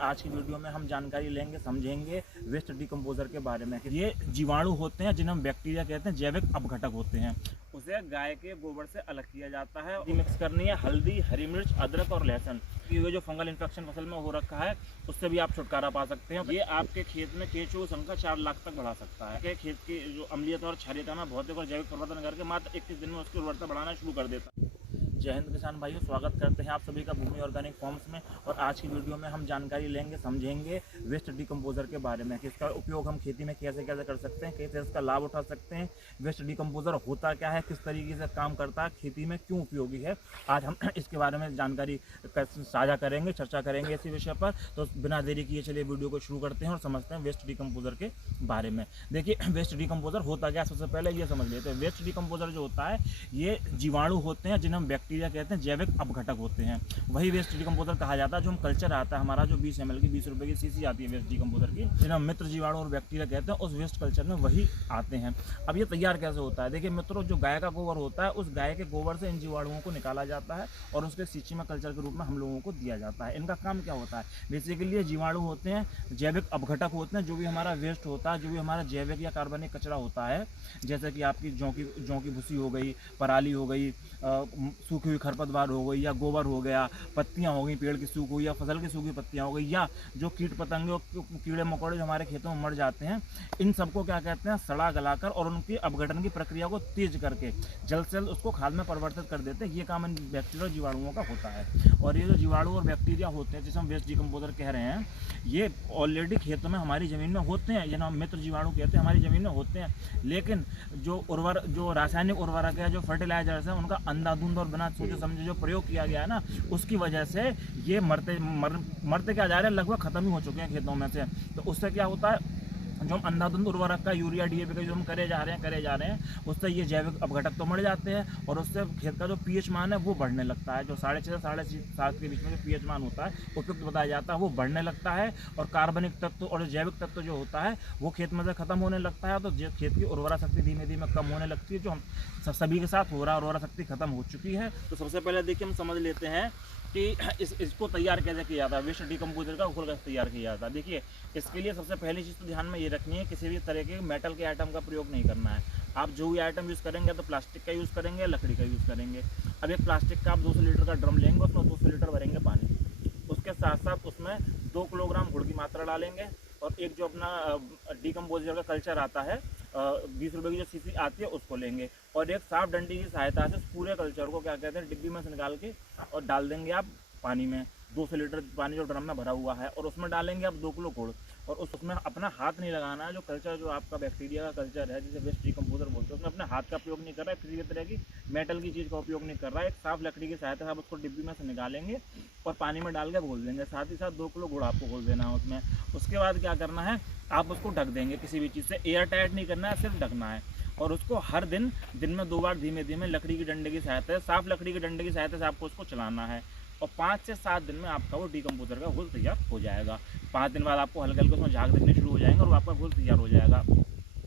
आज की वीडियो में हम जानकारी लेंगे, समझेंगे वेस्ट डिकम्पोजर के बारे में। ये जीवाणु होते हैं जिन्हें हम बैक्टीरिया कहते हैं, जैविक अपघटक होते हैं। उसे गाय के गोबर से अलग किया जाता है। मिक्स करनी है हल्दी, हरी मिर्च, अदरक और लहसुन। ये जो फंगल इन्फेक्शन फसल में हो रखा है उससे भी आप छुटकारा पा सकते हैं। ये आपके खेत में केंचुओं की संख्या 4 लाख तक बढ़ा सकता है। खेत की जो अम्लीयता और क्षारीयता में भौतिक और जैविक परिवर्तन करके मात्र 21 दिन में उसकी उर्वरता बढ़ाना शुरू कर देता है। जय हिंद किसान भाइयों, स्वागत करते हैं आप सभी का भूमि ऑर्गेनिक फॉर्म्स में। और आज की वीडियो में हम जानकारी लेंगे, समझेंगे वेस्ट डिकम्पोजर के बारे में कि इसका उपयोग हम खेती में कैसे कैसे कर सकते हैं, कैसे इसका लाभ उठा सकते हैं। वेस्ट डिकम्पोजर होता क्या है, किस तरीके से काम करता है, खेती में क्यों उपयोगी है, आज हम इसके बारे में जानकारी साझा करेंगे, चर्चा करेंगे इसी विषय पर। तो बिना देरी किए चलिए वीडियो को शुरू करते हैं और समझते हैं वेस्ट डिकम्पोजर के बारे में। देखिए वेस्ट डिकम्पोजर होता क्या है, सबसे पहले ये समझ लेते हैं। वेस्ट डिकम्पोजर जो होता है ये जीवाणु होते हैं जिन्हें हम बैक्टीरिया कहते हैं, जैविक अपघटक होते हैं। वही वेस्ट डिकम्पोजर कहा जाता है। जो हम कल्चर आता है हमारा, जो 20 ml की 20 रुपए की सीसी आती है वेस्ट डिकम्पोजर की, जिन्हें हम मित्र जीवाणु और बैक्टीरिया कहते हैं, उस वेस्ट कल्चर में वही आते हैं। अब ये तैयार कैसे होता है, देखिए मित्रों, जो गाय का गोबर होता है उस गाय के गोबर से इन जीवाणुओं को निकाला जाता है और उसके सींची में कल्चर के रूप में हम लोगों को दिया जाता है। इनका काम क्या होता है, बेसिकली ये जीवाणु होते हैं, जैविक अपघटक होते हैं। जो भी हमारा वेस्ट होता है, जो भी हमारा जैविक या कार्बनिक कचरा होता है, जैसे कि आपकी जौ की भूसी हो गई, पराली हो गई, सूखी हुई खरपतवार हो गई, या गोबर हो गया, पत्तियां हो गई पेड़ की सूख हुई, या फसल की सूखी पत्तियां हो गई, या जो कीट पतंगे और कीड़े मकोड़े जो हमारे खेतों में मर जाते हैं, इन सबको क्या कहते हैं, सड़ा गलाकर और उनकी अपघटन की प्रक्रिया को तेज करके जल्द से जल्द उसको खाद में परिवर्तित कर देते हैं। ये काम इन बैक्टीरिया और जीवाणुओं का होता है। और ये जो जीवाणु और बैक्टीरिया होते हैं जिसे हम वेस्ट डिकम्पोजर कह रहे हैं, ये ऑलरेडी खेतों में हमारी ज़मीन में होते हैं, जिन्हें हम मित्र जीवाणु कहते हैं, हमारी ज़मीन में होते हैं। लेकिन जो रासायनिक उर्वरक है, जो फर्टिलाइजर्स है, उनका अंधाधुंध और बिना सोचे समझे जो प्रयोग किया गया है ना, उसकी वजह से ये मरते क्या जा रहे हैं, लगभग खत्म ही हो चुके हैं खेतों में से। तो उससे क्या होता है, जो हम अंधाधुंध उर्वरक का, यूरिया डीएपी का जो हम करे जा रहे हैं, उससे ये जैविक अपघटक तो मर जाते हैं और उससे खेत का जो पीएच मान है वो बढ़ने लगता है। जो 6.5 से 7.5 के बीच में जो पीएच मान होता है उपयुक्त बताया जाता है, वो बढ़ने लगता है। और कार्बनिक तत्व और जैविक तत्व जो होता है वो खेत में से खत्म होने लगता है। तो खेत की उर्वरा शक्ति धीमे धीमे कम होने लगती है, जो हम सभी के साथ हो रहा है। उर्वरा शक्ति खत्म हो चुकी है। तो सबसे पहले देखिए हम समझ लेते हैं कि इसको तैयार कैसे किया जाता है, वेस्ट डिकम्पोजर का घोल कैसे तैयार किया जाता है। देखिए इसके लिए सबसे पहली चीज़ तो ध्यान में ये रखनी है, किसी भी तरह के मेटल के आइटम का प्रयोग नहीं करना है। आप जो भी आइटम यूज़ करेंगे तो प्लास्टिक का यूज़ करेंगे या लकड़ी का यूज़ करेंगे। अब एक प्लास्टिक का आप 200 लीटर का ड्रम लेंगे, उसमें 200 लीटर भरेंगे पानी, उसके साथ साथ उसमें 2 किलोग्राम गुड़ की मात्रा डालेंगे, और एक जो अपना डिकम्पोजर का कल्चर आता है 20 रुपये की जो सीसी आती है उसको लेंगे, और एक साफ डंडी की सहायता से पूरे कल्चर को क्या कहते हैं, डिब्बी में से निकाल के और डाल देंगे आप पानी में। 200 लीटर पानी जो ड्रम में भरा हुआ है, और उसमें डालेंगे आप 2 किलो गुड़। और उसमें अपना हाथ नहीं लगाना है। जो कल्चर जो आपका बैक्टीरिया का कल्चर है, जिसे वेस्ट डिकम्पोजर बोलते हैं, उसमें अपने हाथ का प्रयोग नहीं कर रहा है, किसी भी तरह की मेटल की चीज़ का उपयोग नहीं कर रहा है। एक साफ लकड़ी की सहायता से आप उसको डिब्बी में से निकालेंगे और पानी में डाल के घोल देंगे। साथ ही साथ 2 किलो गुड़ आपको घोल देना है उसमें। उसके बाद क्या करना है, आप उसको ढक देंगे किसी भी चीज़ से, एयर टाइट नहीं करना है, सिर्फ ढकना है। और उसको हर दिन में 2 बार धीमे धीमे लकड़ी की डंडे की सहायता से, साफ लकड़ी की डंडे की सहायता से आपको उसको चलाना है। और 5 से 7 दिन में आपका वो डिकम्पोजर का घोल तैयार हो जाएगा। 5 दिन बाद आपको हल्के हल्के उसमें झाग दिखने शुरू हो जाएंगे और आपका घोल तैयार हो जाएगा।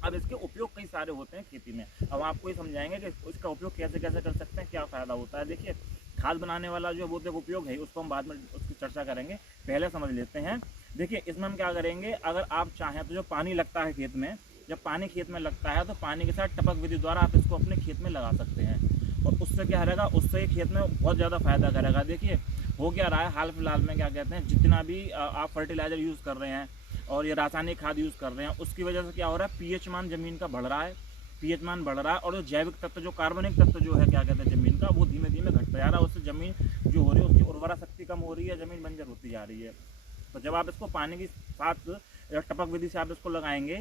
अब इसके उपयोग कई सारे होते हैं खेती में। अब आपको ये समझाएंगे कि इसका उपयोग कैसे कैसे कर सकते हैं, क्या फ़ायदा होता है। देखिए खाद बनाने वाला जो वो उपयोग है उसको हम बाद में उसकी चर्चा करेंगे, पहले समझ लेते हैं। देखिए इसमें हम क्या करेंगे, अगर आप चाहें तो जो पानी लगता है खेत में, जब पानी खेत में लगता है तो पानी के साथ टपक विधि द्वारा आप इसको अपने खेत में लगा सकते हैं। और उससे क्या रहेगा, उससे खेत में बहुत ज़्यादा फायदा करेगा। देखिए हो क्या रहा है हाल फिलहाल में, क्या कहते हैं, जितना भी आप फर्टिलाइज़र यूज़ कर रहे हैं और ये रासायनिक खाद यूज़ कर रहे हैं, उसकी वजह से क्या हो रहा है, पीएच मान ज़मीन का बढ़ रहा है, पीएच मान बढ़ रहा है। और जो जैविक तत्व, जो कार्बनिक तत्व जो है, क्या कहते हैं, ज़मीन का, वो धीमे धीमे घटता जा रहा है। उससे ज़मीन जो हो रही है उसकी उर्वरा शक्ति कम हो रही है, ज़मीन बंजर होती जा रही है। तो जब आप इसको पानी के साथ टपक विधि से आप इसको लगाएंगे,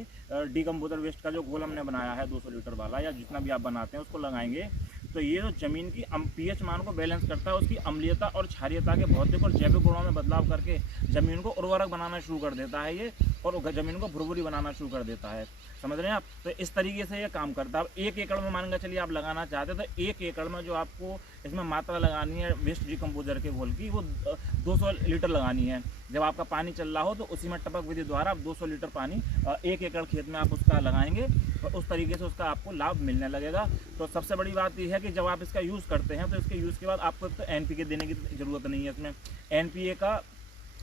डिकम्पोजर वेस्ट का जो घोल हमने बनाया है 200 लीटर वाला, या जितना भी आप बनाते हैं उसको लगाएंगे, तो ये जो ज़मीन की पीएच मान को बैलेंस करता है, उसकी अम्लीयता और क्षारीयता के भौतिक और जैविक गुणों में बदलाव करके ज़मीन को उर्वरक बनाना शुरू कर देता है ये, और ज़मीन को भुरभुरी बनाना शुरू कर देता है। समझ रहे हैं आप। तो इस तरीके से ये काम करता है। अब 1 एकड़ में मान के चलिए आप लगाना चाहते हैं, तो 1 एकड़ में जो आपको इसमें मात्रा लगानी है वेस्ट डिकम्पोजर के घोल की, वो 200 लीटर लगानी है। जब आपका पानी चल रहा हो तो उसी में टपक विधि द्वारा आप 200 लीटर पानी 1 एकड़ खेत में आप उसका लगाएंगे, और उस तरीके से उसका आपको लाभ मिलने लगेगा। तो सबसे बड़ी बात यह है कि जब आप इसका यूज़ करते हैं तो इसके यूज़ के बाद आपको तो NPK देने की ज़रूरत नहीं है। इसमें NPK का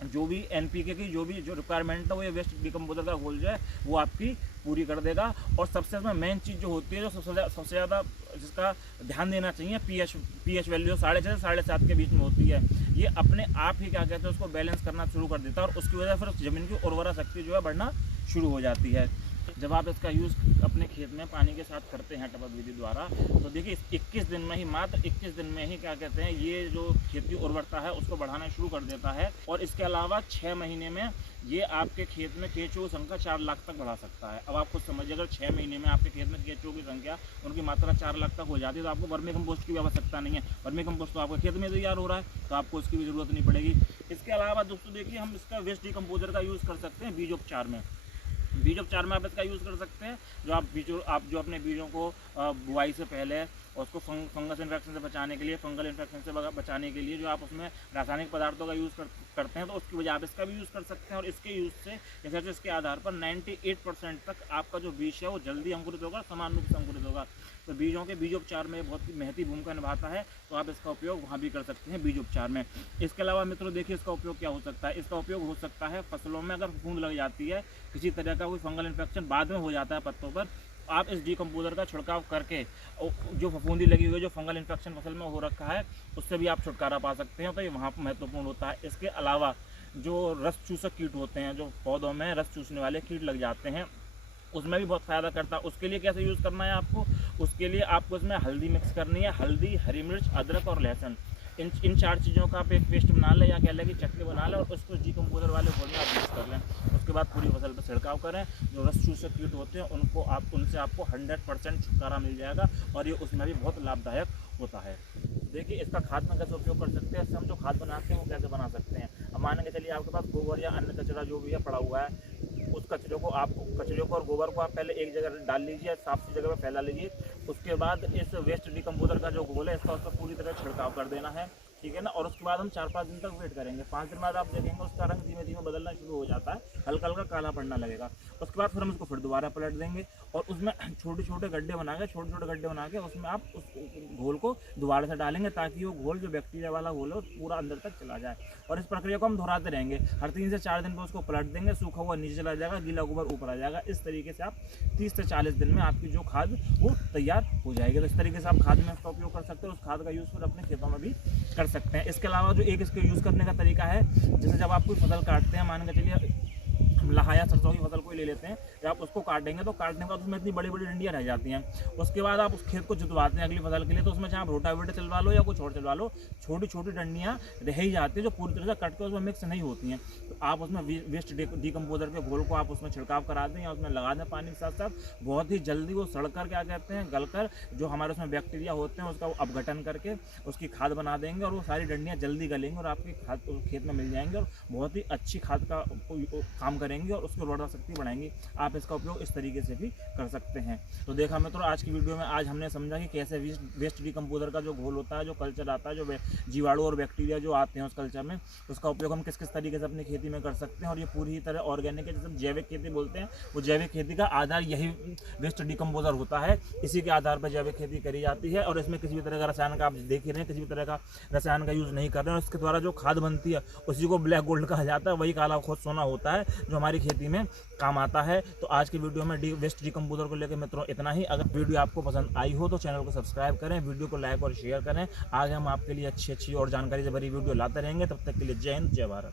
जो भी NPK की जो रिक्वायरमेंट है वो ये वेस्ट डिकम्पोजर का घोल जो है वो आपकी पूरी कर देगा। और सबसे मेन चीज़ जो होती है, जो सबसे ज़्यादा जिसका ध्यान देना चाहिए, पीएच वैल्यू 6.5 से 7.5 के बीच में होती है। ये अपने आप ही क्या कहते हैं उसको बैलेंस करना शुरू कर देता है और उसकी वजह से फिर ज़मीन की उर्वरा शक्ति जो है बढ़ना शुरू हो जाती है। जब आप इसका यूज़ अपने खेत में पानी के साथ करते हैं टपक विधि द्वारा, तो देखिए 21 दिन में ही, मात्र 21 दिन में ही क्या कहते हैं ये जो खेत की उर्वरता है उसको बढ़ाना शुरू कर देता है। और इसके अलावा 6 महीने में ये आपके खेत में केंचुओं की संख्या 4 लाख तक बढ़ा सकता है। अब आप खुद समझिए, अगर 6 महीने में आपके खेत में केंचुओं की संख्या, उनकी मात्रा 4 लाख तक हो जाती है, तो आपको वर्मी कंपोस्ट की भी आवश्यकता नहीं है। वर्मी कंपोस्ट तो आपके खेत में तैयार हो रहा है, तो आपको उसकी भी ज़रूरत नहीं पड़ेगी। इसके अलावा दोस्तों देखिए, हम इसका वेस्ट डिकम्पोजर का यूज़ कर सकते हैं बीजोपचार में। बीजोपचार में आप इसका यूज़ कर सकते हैं। आप जो अपने बीजों को बुआई से पहले उसको फंगस इन्फेक्शन से बचाने के लिए, फंगल इन्फेक्शन से बचाने के लिए जो आप उसमें रासायनिक पदार्थों का यूज़ करते हैं, तो उसकी वजह आप इसका भी यूज़ कर सकते हैं। और इसके यूज़ से जैसे इसके आधार पर 98% तक आपका जो बीज है वो जल्दी अंकुरित होगा, समान रूप से अंकुरित होगा। तो बीजों के बीजोपचार में बहुत महती भूमिका निभाता है, तो आप इसका उपयोग वहाँ भी कर सकते हैं बीजोपचार में। इसके अलावा मित्रों देखिए, इसका उपयोग क्या हो सकता है। इसका उपयोग हो सकता है फसलों में अगर फफूंद लग जाती है, किसी तरह का कोई फंगल इन्फेक्शन बाद में हो जाता है पत्तों पर, आप इस डिकम्पोजर का छिड़काव करके जो फफूंदी लगी हुई है, जो फंगल इन्फेक्शन फसल में हो रखा है, उससे भी आप छुटकारा पा सकते हैं। तो ये वहाँ पर महत्वपूर्ण होता है। इसके अलावा जो रस चूसक कीट होते हैं, जो पौधों में रस चूसने वाले कीट लग जाते हैं, उसमें भी बहुत फ़ायदा करता है। उसके लिए कैसे यूज़ करना है आपको, उसके लिए आपको इसमें हल्दी मिक्स करनी है। हल्दी, हरी मिर्च, अदरक और लहसुन, इन 4 चीज़ों का आप एक पेस्ट बना लें या कह लें कि चटनी बना लें और उसको डिकम्पोजर वाले घोल में आप मिक्स कर लें। उसके बाद पूरी फसल पर छिड़काव करें। जो रस चूसक कीट होते हैं उनसे आपको 100% छुटकारा मिल जाएगा और ये उसमें भी बहुत लाभदायक होता है। देखिए, इसका खाद में कैसे उपयोग कर सकते हैं। इससे हम जो खाद बनाते हैं वो कैसे बना सकते हैं। अब मान के चलिए आपके पास गोबर या अन्य कचरा जो भी है पड़ा हुआ है, उस कचरे को और गोबर को आप पहले एक जगह डाल लीजिए, साफ सी जगह पर फैला लीजिए। उसके बाद इस वेस्ट डिकम्पोजर का जो घोल है इसका उस पर पूरी तरह छिड़काव कर देना है, ठीक है ना। और उसके बाद हम 4-5 दिन तक वेट करेंगे। 5 दिन बाद आप देखेंगे उसका रंग धीमे धीमे बदलना शुरू हो जाता है, हल्का हल्का काला पड़ना लगेगा। उसके बाद फिर हम उसको फिर दोबारा पलट देंगे और उसमें छोटे छोटे गड्ढे बना के उसमें आप उस घोल को दोबारा से डालेंगे, ताकि वो घोल जो बैक्टीरिया वाला घोल है पूरा अंदर तक चला जाए। और इस प्रक्रिया को हम दोहराते रहेंगे। हर 3 से 4 दिन पर उसको पलट देंगे, सूखा हुआ नीचे चला जाएगा, गीला गोबर ऊपर आ जाएगा। इस तरीके से आप 30 से 40 दिन में आपकी जो खाद वो तैयार हो जाएगी। तो इस तरीके से आप खाद में इसका उपयोग कर सकते हैं। उस खाद का यूज़ फिर अपने खेतों में भी कर सकते हैं। इसके अलावा जो एक इसके यूज़ करने का तरीका है, जैसे जब आप कोई फसल काटते हैं, मान के चलिए लाहा या सरसों की फसल को ले लेते हैं, जब आप उसको काटेंगे तो काटने के बाद उसमें इतनी बड़ी बड़ी डंडियाँ रह जाती हैं। उसके बाद आप उस खेत को जुतवाते हैं अगली फसल के लिए, तो उसमें चाहे आप रोटावेटर चलवा लो या कुछ और चलवा लो, छोटी छोटी डंडियाँ रह ही जाती है जो पूरी तरह से कट के उसमें मिक्स नहीं होती हैं। तो आप उसमें वेस्ट डिकम्पोजर के घोल को आप उसमें छिड़काव करा दें या उसमें लगा दें पानी के साथ साथ, बहुत ही जल्दी वो सड़कर क्या कहते हैं गलकर जो हमारे उसमें बैक्टीरिया होते हैं उसका वो अपघटन करके उसकी खाद बना देंगे और वो सारी डंडियाँ जल्दी गलेंगी और आपकी खाद खेत में मिल जाएंगे और बहुत ही अच्छी खाद का काम करेंगी और उसकी उर्वरता शक्ति बढ़ाएंगी। आप इसका उपयोग इस तरीके से भी कर सकते हैं। तो देखा मित्रों, आज की वीडियो में आज हमने समझा कि कैसे वेस्ट डिकम्पोजर का जो घोल होता है, जो कल्चर आता है, जो जीवाणु और बैक्टीरिया जो आते हैं उस कल्चर में, उसका उपयोग हम किस किस तरीके से अपनी खेती में कर सकते हैं। और ये पूरी ही तरह ऑर्गेनिक है, जिसे जैविक खेती बोलते हैं। वो जैविक खेती का आधार यही वेस्ट डिकम्पोजर होता है। इसी के आधार पर जैविक खेती करी जाती है और इसमें किसी भी तरह का रसायन का आप देख ही रहे हैं, किसी भी तरह का रसायन का यूज़ नहीं कर रहे हैं। इसके द्वारा जो खाद बनती है उसी को ब्लैक गोल्ड कहा जाता है, वही काला खोद सोना होता है जो हमारी खेती में काम आता है। तो आज की वीडियो में वेस्ट डिकम्पोजर को लेकर मित्रों इतना ही। अगर वीडियो आपको पसंद आई हो तो चैनल को सब्सक्राइब करें, वीडियो को लाइक और शेयर करें। आगे हम आपके लिए अच्छी और जानकारी से भरी वीडियो लाते रहेंगे। तब तक के लिए जय हिंद, जय भारत।